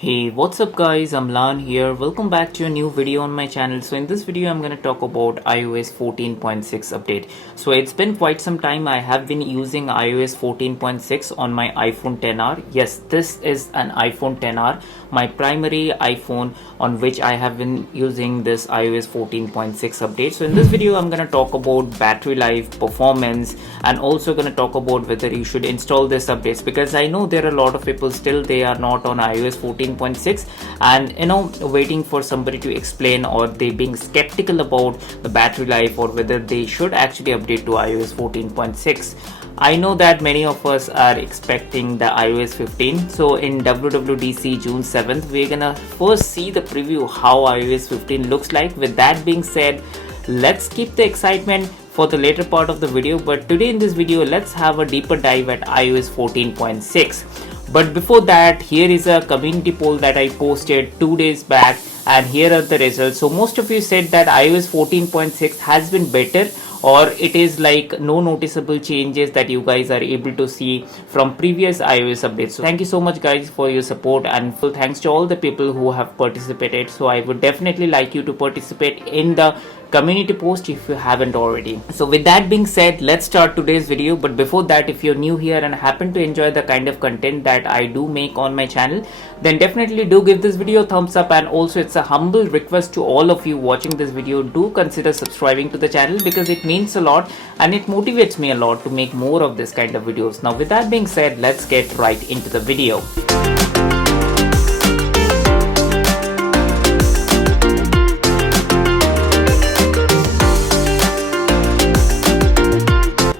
Hey, what's up guys, I'm Lan here. Welcome back to a new video on my channel. So in this video I'm going to talk about iOS 14.6 update. So it's been quite some time. I have been using iOS 14.6 on my iPhone XR. Yes, this is an iPhone XR, my primary iPhone on which I have been using this iOS 14.6 update. So in this video I'm going to talk about battery life, performance, and also going to talk about whether you should install this updates, because I know there are a lot of people still they are not on iOS 14.6 and waiting for somebody to explain, or they being skeptical about the battery life or whether they should actually update to iOS 14.6. I know that many of us are expecting the iOS 15. So in WWDC June 7th, we're gonna first see the preview how iOS 15 looks like. With that being said, let's keep the excitement for the later part of the video. But today in this video, let's have a deeper dive at iOS 14.6. But before that, here is a community poll that I posted 2 days back, and here are the results. So most of you said that iOS 14.6 has been better, or it is like no noticeable changes that you guys are able to see from previous iOS updates. So thank you so much guys for your support, and full thanks to all the people who have participated. So I would definitely like you to participate in the community post if you haven't already. So with that being said, let's start today's video. But before that, if you're new here and happen to enjoy the kind of content that I do make on my channel, then definitely do give this video a thumbs up. And also it's a humble request to all of you watching this video, do consider subscribing to the channel, because it means a lot and it motivates me a lot to make more of this kind of videos. Now with that being said, let's get right into the video.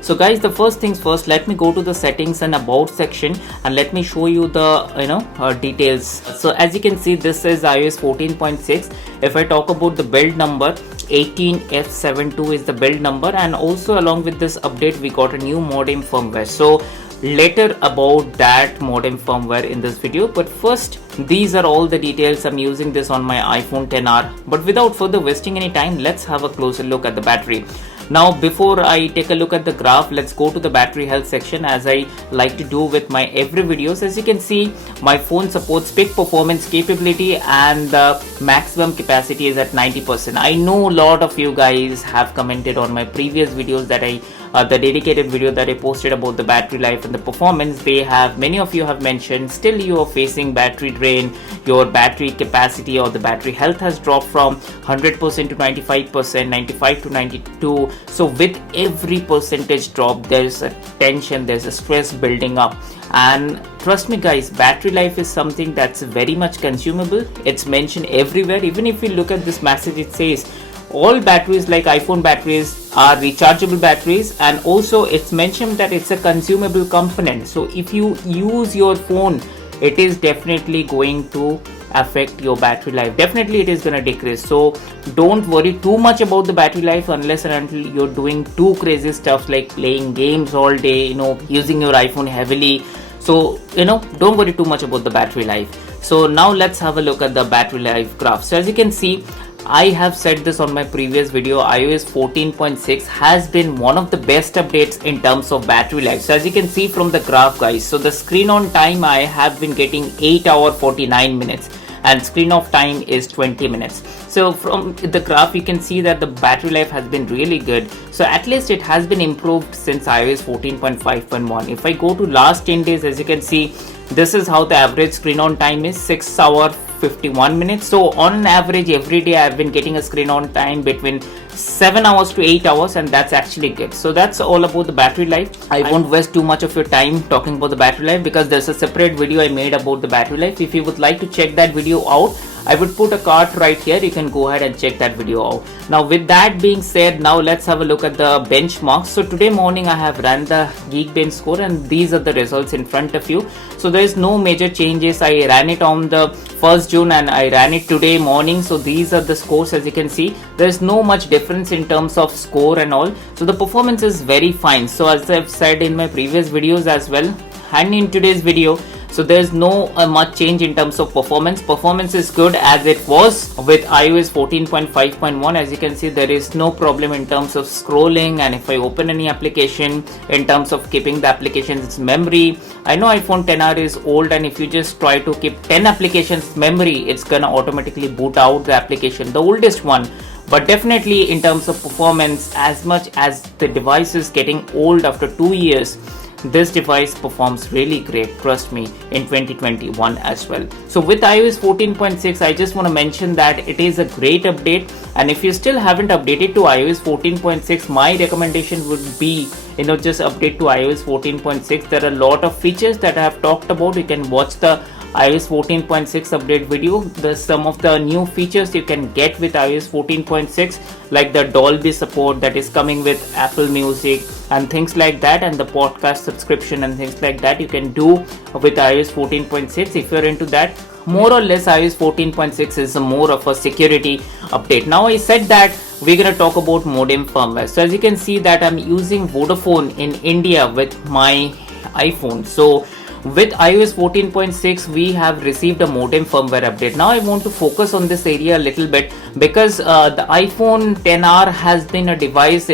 So guys, the first things first, let me go to the settings and about section and let me show you the details. So as you can see, this is iOS 14.6. If I talk about the build number, 18F72 is the build number, and also along with this update we got a new modem firmware. So later about that modem firmware in this video, but first these are all the details. I'm using this on my iPhone XR. But without further wasting any time, let's have a closer look at the battery. Now before I take a look at the graph, let's go to the battery health section, as I like to do with my every videos. As you can see, my phone supports peak performance capability and the maximum capacity is at 90%. I know a lot of you guys have commented on my previous videos that the dedicated video that I posted about the battery life and the performance. Many of you have mentioned still you are facing battery drain, your battery capacity or the battery health has dropped from 100% to 95%, 95 to 92. So with every percentage drop, there's a tension, there's a stress building up. And trust me guys, battery life is something that's very much consumable. It's mentioned everywhere. Even if you look at this message, it says all batteries like iPhone batteries are rechargeable batteries, and also it's mentioned that it's a consumable component. So if you use your phone, it is definitely going to affect your battery life. Definitely it is going to decrease. So don't worry too much about the battery life unless and until you're doing too crazy stuff like playing games all day, using your iPhone heavily. So don't worry too much about the battery life. So now let's have a look at the battery life graph. So as you can see, I have said this on my previous video, iOS 14.6 has been one of the best updates in terms of battery life. So as you can see from the graph guys, so the screen on time I have been getting 8 hours 49 minutes and screen off time is 20 minutes. So from the graph you can see that the battery life has been really good. So at least it has been improved since iOS 14.5.1. If I go to last 10 days, as you can see, this is how the average screen on time is, 6 hours 51 minutes. So on an average every day I've been getting a screen on time between 7 hours to 8 hours, and that's actually good. So that's all about the battery life. I won't waste too much of your time talking about the battery life, because there's a separate video I made about the battery life. If you would like to check that video out, I would put a card right here. You can go ahead and check that video out. Now with that being said, now let's have a look at the benchmarks. So today morning I have ran the Geekbench Score, and these are the results in front of you. So there is no major changes. I ran it on the 1st June and I ran it today morning. So these are the scores. As you can see, there is no much difference in terms of score and all. So the performance is very fine. So as I've said in my previous videos as well, and in today's video, So there's no much change in terms of performance. Performance is good as it was with iOS 14.5.1. As you can see, there is no problem in terms of scrolling, and if I open any application, in terms of keeping the application's memory, I know iPhone XR is old, and if you just try to keep 10 applications memory, it's gonna automatically boot out the application, the oldest one. But definitely in terms of performance, as much as the device is getting old after 2 years, this device performs really great, trust me, in 2021 as well. So with iOS 14.6, I just want to mention that it is a great update, and if you still haven't updated to iOS 14.6, my recommendation would be, just update to iOS 14.6. There are a lot of features that I have talked about. You can watch the iOS 14.6 update video. There's some of the new features you can get with iOS 14.6, like the Dolby support that is coming with Apple Music and things like that, and the podcast subscription and things like that you can do with iOS 14.6. if you're into that, more or less iOS 14.6 is more of a security update. Now I said that we're going to talk about modem firmware. So as you can see that I'm using Vodafone in India with my iPhone. So with iOS 14.6, we have received a modem firmware update. Now I want to focus on this area a little bit, because the iPhone XR has been a device,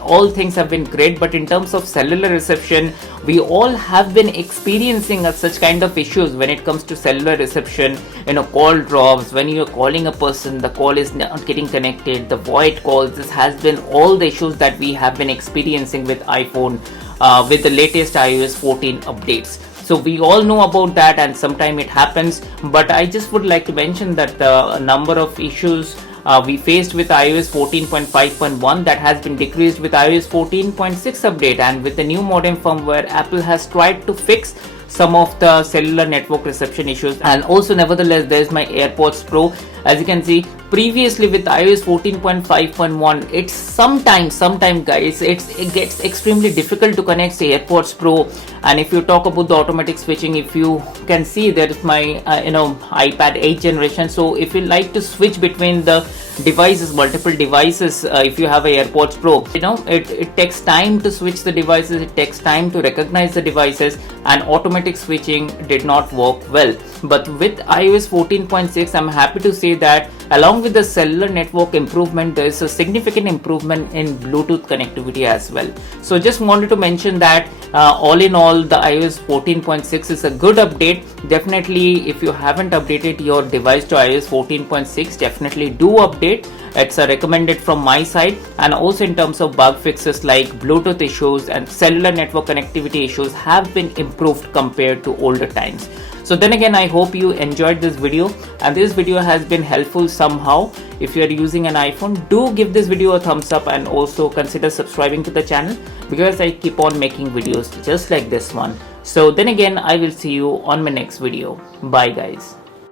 all things have been great, but in terms of cellular reception, we all have been experiencing such kind of issues when it comes to cellular reception. Call drops, when you're calling a person, the call is not getting connected, the void calls. This has been all the issues that we have been experiencing with iPhone with the latest iOS 14 updates. So we all know about that, and sometimes it happens, but I just would like to mention that the number of issues we faced with iOS 14.5.1 that has been decreased with iOS 14.6 update, and with the new modem firmware, Apple has tried to fix some of the cellular network reception issues. And also, nevertheless, there's my AirPods Pro. As you can see, previously with iOS 14.5.1, it's sometimes guys, it gets extremely difficult to connect the AirPods Pro. And if you talk about the automatic switching, if you can see, there is my iPad 8th generation. So if you like to switch between the devices, multiple devices, if you have a AirPods Pro, it takes time to switch the devices, it takes time to recognize the devices, and automatic switching did not work well. But with iOS 14.6, I'm happy to say that along with the cellular network improvement, there is a significant improvement in Bluetooth connectivity as well. So just wanted to mention that all in all, the iOS 14.6 is a good update. Definitely, if you haven't updated your device to iOS 14.6, definitely do update. It's recommended from my side. And also in terms of bug fixes like Bluetooth issues and cellular network connectivity issues have been improved compared to older times. So then again, I hope you enjoyed this video, and this video has been helpful somehow. If you are using an iPhone, do give this video a thumbs up, and also consider subscribing to the channel, because I keep on making videos just like this one. So then again, I will see you on my next video. Bye guys.